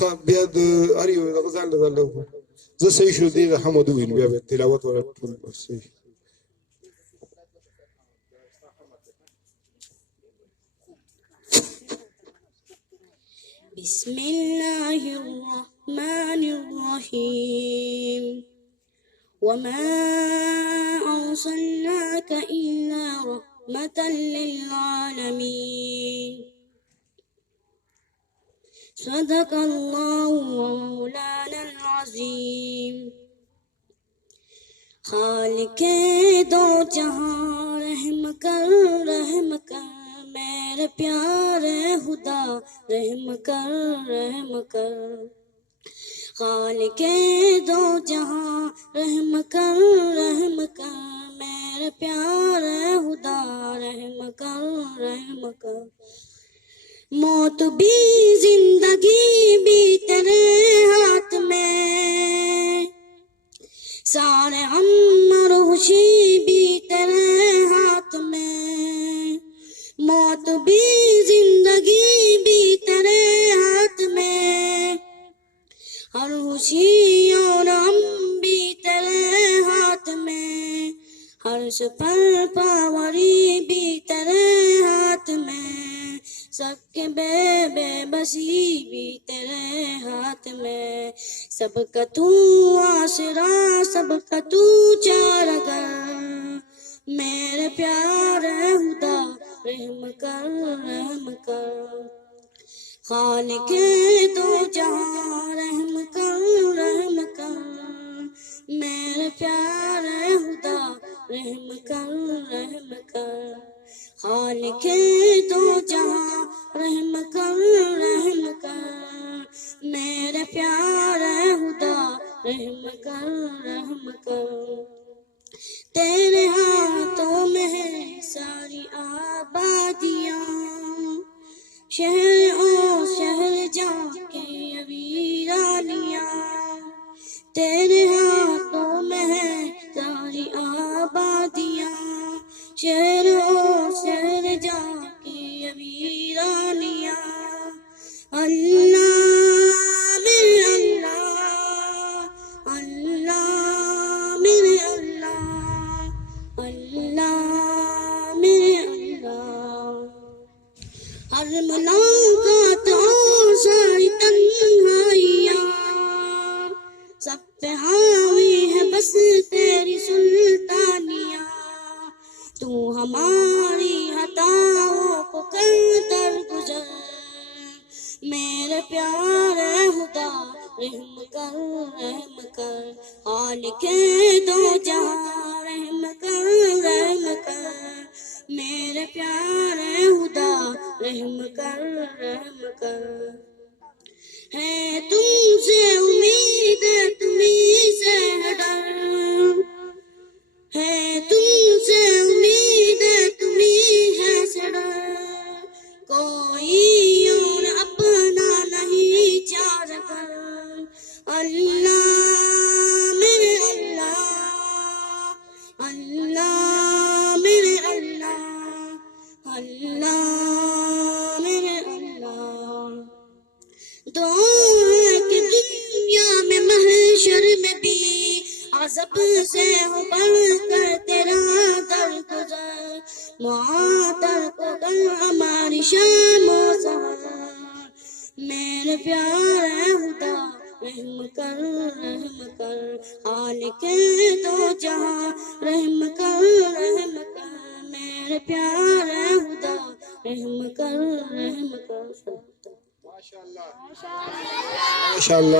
بیا د هر یو دغه ځان له ځان له زه صحیح شو دغه حمد ووینو بیا به تلاوت ولا ټول صحیح. بسم الله الرحمن الرحيم وما أرسلناك إلا رحمة للعالمين صدق الله مولانا العظيم. خالق دو جہاں رحم کر میرے پیارے خدا رحم کر خالق دو جہاں رحم کر میرے پیارے خدا رحم کر. موت بھی زندگی بھی تیرے ہاتھ میں سارے غم اور خوشی بھی تیرے ہاتھ میں موت بھی زندگی بھی تیرے ہاتھ میں ہر خوشی اور غم بھی تیرے ہاتھ میں ہر سپر پاوری بھی تیرے ہاتھ میں سب کے بے بسی بھی تیرے ہاتھ میں سب کا تو آسرا سب کا تو چارگر میرے پیارے خدا رحم کر خالق دو جہاں رحم کر میرے پیارے خدا رحم کر خالق دو جہاں رحم کر میرے پیارے خدا رحم کر. تیرے ہاتھوں میں ہے ساری آبادیاں شہر اور شہر جا کے ویرانیاں تیرے ہاتھوں میں ہے ساری آبادیاں شہر اور شہر جا کے ویرانیاں. اللہ میرے اللہ میرے اللہ میرے اللہ ہر ملاقات اور ساری تنہائیاں سب پہ حاوی ہے بس تیری سلطانیاں تو ہماری خطاؤں کو کر درگزر میرے پیارے خدا رحم کر خالق دو جہاں رحم کر میرے پیارے خدا رحم کر. ہے تم سے امید تمہیں سے ڈر ہے تم سے امید تمہیں ہے سے ڈر کوئی اور اپنا نہیں چار کر. اللہ میرے اللہ میرے اللہ میرے اللہ. دعا ہے کہ دنیا میں محشر میں بھی عذاب سے ہو بڑھ کر تیرا درگزر معطر کو کر ہماری شام و سحر میرے پیارے خدا رحم کر خالق دو جہاں رحم کر میرے پیارے خدا رحم کر. ماشاء اللہ